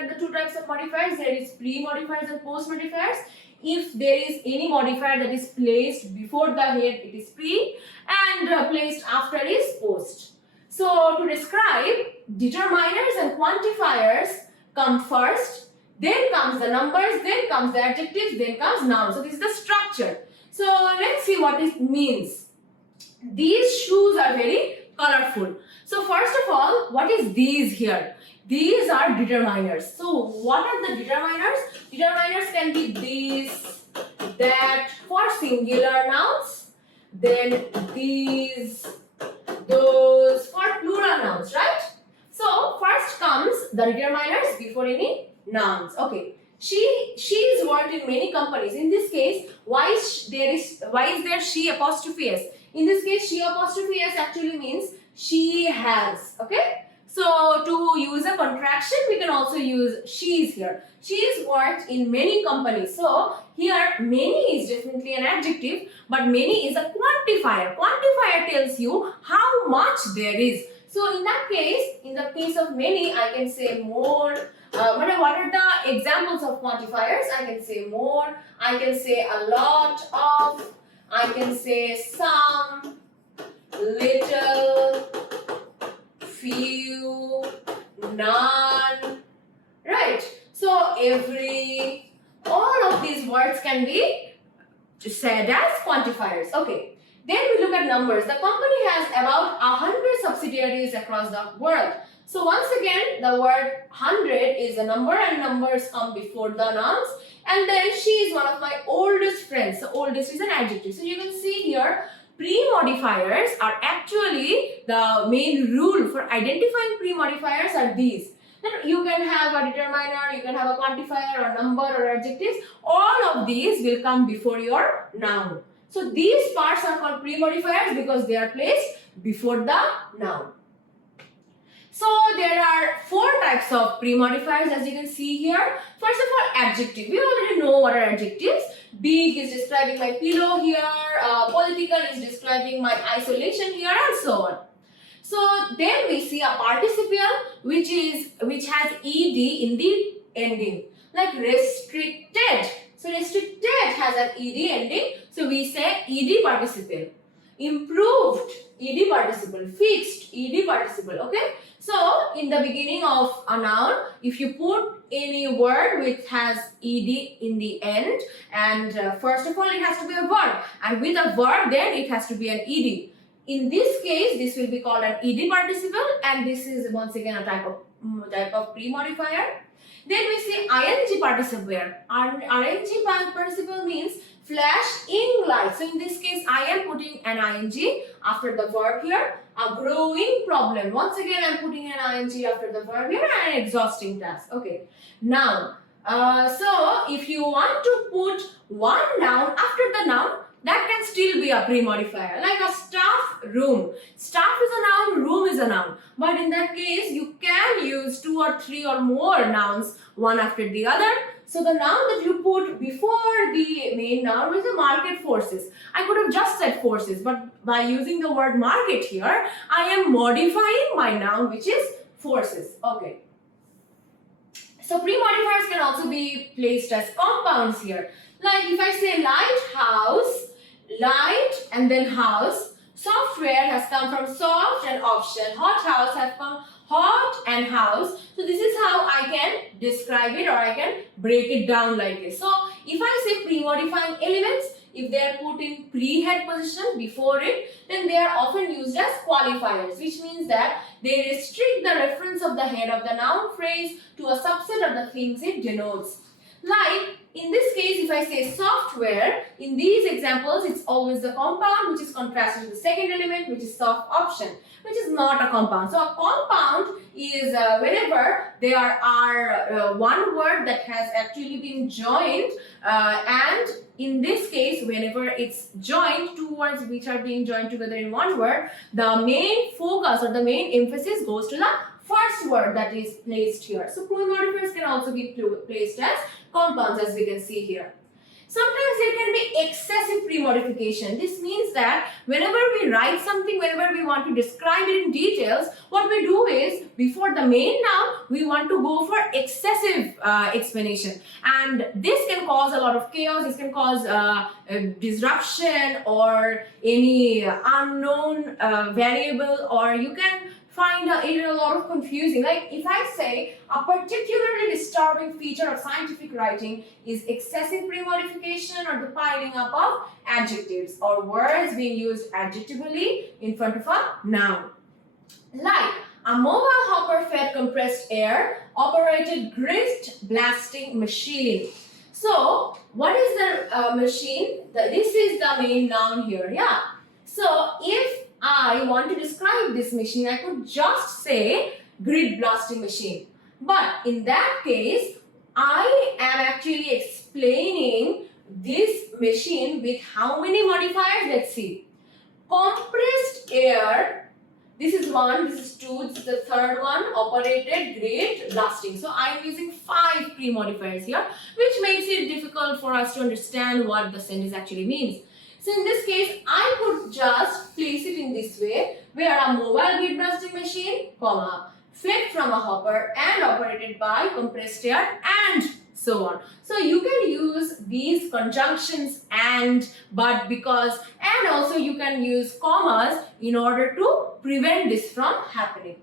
at the two types of modifiers. There is pre-modifiers and post-modifiers. If there is any modifier that is placed before the head, it is pre, and placed after is post. So to describe, determiners and quantifiers come first, then comes the numbers, then comes the adjectives, then comes nouns. So this is the structure. So let's see what it means. These shoes are very colorful. So first of all, what is these here? These are determiners. So what are the determiners? Determiners can be these, that for singular nouns, then these, those for plural nouns, right? So first comes the determiners before any nouns. Okay. She is worked in many companies. In this case, why is there she apostrophe s? In this case, she apostrophe s actually means she has. Okay. So to use a contraction, we can also use she's here. She's worked in many companies. So here many is definitely an adjective, but many is a quantifier. Quantifier tells you how much there is. So in that case, in the case of many, I can say more. What are the examples of quantifiers? I can say more, I can say a lot of, I can say some, little, few, none, right? So every, all of these words can be said as quantifiers. Okay. Then we look at numbers. The company has about 100 subsidiaries across the world. So once again, the word 100 is a number and numbers come before the nouns. And then she is one of my oldest friends. So oldest is an adjective. So you can see here, pre-modifiers are actually the main rule for identifying pre-modifiers are these. That you can have a determiner, you can have a quantifier or number or adjectives. All of these will come before your noun. So these parts are called pre-modifiers because they are placed before the noun. So there are four types of pre-modifiers as you can see here. First of all, adjective. We already know what are adjectives. Big is describing my pillow here. Political is describing my isolation here, and so on. So then we see a participle which has ed in the ending, like restricted. So restricted has an ed ending. So we say ed participle. Improved, ed participle. Fixed, ed participle. Okay. So in the beginning of a noun, if you put any word which has ed in the end, and first of all it has to be a verb, and with a verb then it has to be an ed. In this case, this will be called an ed participle, and this is once again a type of pre-modifier. Then we see ing participle. Ing participle means flashing light. So in this case, I am putting an ing after the verb here. A growing problem. Once again, I am putting an ing after the verb here, and an exhausting task. Okay. Now, so if you want to put one noun after the noun, that can still be a pre-modifier, like a staff room. Staff is a noun, room is a noun. But in that case, you can use 2 or 3 or more nouns, one after the other. So the noun that you put before the main noun is the market forces. I could have just said forces, but by using the word market here, I am modifying my noun, which is forces. Okay. So pre-modifiers can also be placed as compounds here. Like if I say lighthouse, light and then house, software has come from soft and option, hot house has come hot and house. So this is how I can describe it, or I can break it down like this. So if I say pre-modifying elements, if they are put in pre-head position before it, then they are often used as qualifiers, which means that they restrict the reference of the head of the noun phrase to a subset of the things it denotes. Like in this case, if I say software, in these examples, it's always the compound which is contrasted to the second element, which is soft option, which is not a compound. So a compound is whenever there are one word that has actually been joined, and in this case, whenever it's joined, two words which are being joined together in one word, the main focus or the main emphasis goes to the first word that is placed here. So pre-modifiers can also be placed as compounds, as we can see here. Sometimes there can be excessive pre-modification. This means that whenever we write something, whenever we want to describe it in details, what we do is before the main noun, we want to go for excessive explanation. And this can cause a lot of chaos. This can cause disruption or any unknown variable, or you can find it a lot of confusing. Like if I say a particularly disturbing feature of scientific writing is excessive pre-modification or the piling up of adjectives or words being used adjectively in front of a noun. Like a mobile hopper-fed compressed air operated grist blasting machine. So what is the machine? This is the main noun here, yeah. So if I want to describe this machine, I could just say grid blasting machine. But in that case, I am actually explaining this machine with how many modifiers? Let's see. Compressed air, this is one, this is two, this is the third one, operated grid blasting. So I am using 5 pre-modifiers here, which makes it difficult for us to understand what the sentence actually means. So in this case, I could just place it in this way, where a mobile grid blasting machine, comma, fed from a hopper and operated by compressed air and so on. So you can use these conjunctions and, but, because, and also you can use commas in order to prevent this from happening.